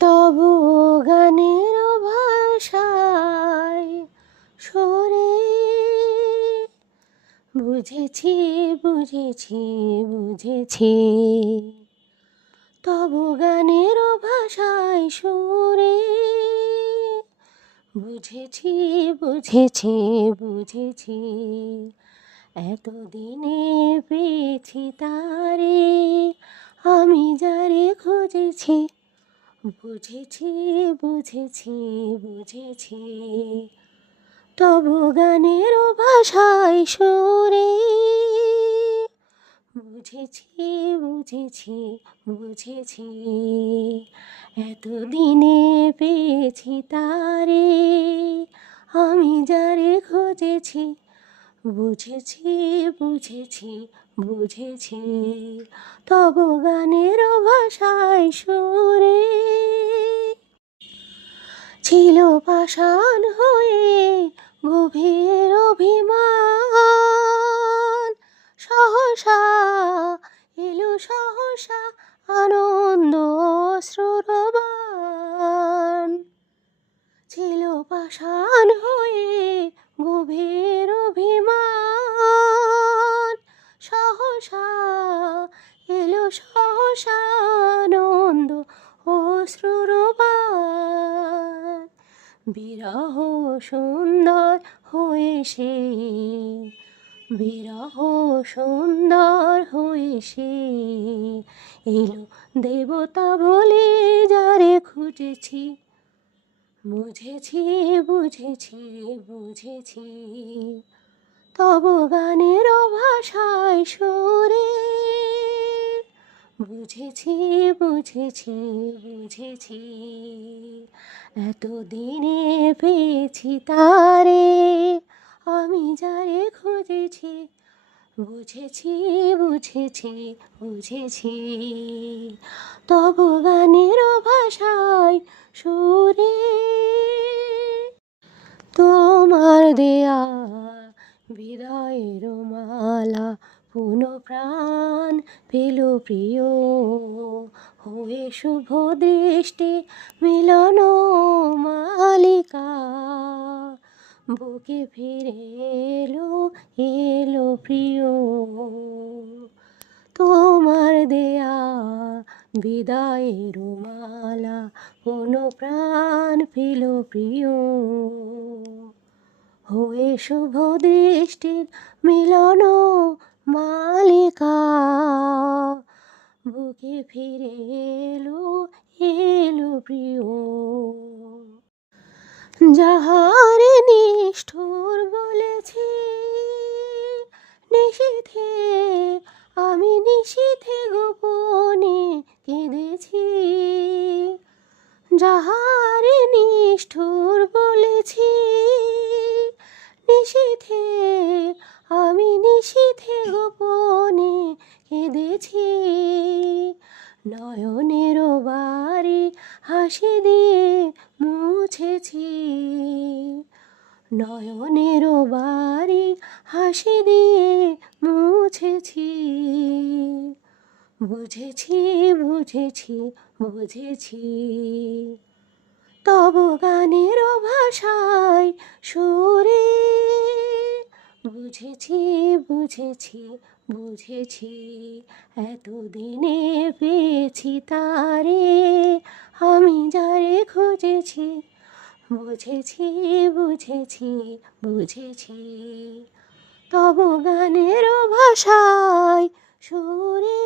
তবু গানের ভাষায় সরে বুঝেছি বুঝেছি বুঝেছি। তবু গানের ভাষায় সরে বুঝেছি বুঝেছি বুঝেছি। এতদিনে পেয়েছি তারে, আমি যারে খুঁজেছি বুঝেছি বুঝেছি বুঝেছি। তবু গানের ভাষায় সুরে। বুঝেছি বুঝেছি বুঝেছি। এতদিনে পেয়েছি তারে। আমি যারে খুঁজেছি বুঝেছি বুঝেছি বুঝেছি। তবু গানের ভাষায় সুরে। ছিল পাষাণ হয়ে গভীর অভিমান। সহসা, এলো সহসা আনন্দ শ্রুরবান ছিল পাষাণ এলো সহসা আনন্দ অশ্রুরবান বিরহ সুন্দর হয়ে সে, বিরহ সুন্দর হয়ে সে। এলো দেবতা বলে, যারে খুঁজেছি, বুঝেছি বুঝেছি বুঝেছি। তব গানের ভাষায় সুরে বুঝেছি বুঝেছি বুঝেছি। এতদিনে পেয়েছি তারে, আমি যারে খুঁজেছি। বুঝেছি বুঝেছি বুঝেছি। তব গানের ভাষায় সুরে, তোমার দেয়া বিদায়ের মালা পুনঃ প্রাণ পেল প্রিয়। হয়ে শুভ দৃষ্টি মিলন মালিকা। বুকে ফিরে এলো এলো প্রিয়। তোমার দেয়া বিদায়ের মালা পুনঃ প্রাণ পেল প্রিয়। হয়ে শুভ দৃষ্টির মিলন বুকে ফিরে এলো এলো প্রিয়। যাহার নিষ্ঠুর বলেছি নিশীথে আমি নিশীথে গোপনে কেঁদেছি। যাহারে নিষ্ঠুর বলেছি নিশীথে আমি নিশীথে গোপনে কেঁদেছি। নয়নের বাড়ি হাসি দিয়ে মুছেছি। নয়নের বাড়ি হাসি দিয়ে মুছেছি। বুঝেছি বুঝেছি বুঝেছি। তব গানের ভাষায় সুরে বুঝেছি বুঝেছি বুঝেছি, এতদিনে পেয়েছি তারে, আমি যারে খুঁজেছি। বুঝেছি বুঝেছি বুঝেছি, তব গানেরও ভাষায় সুরে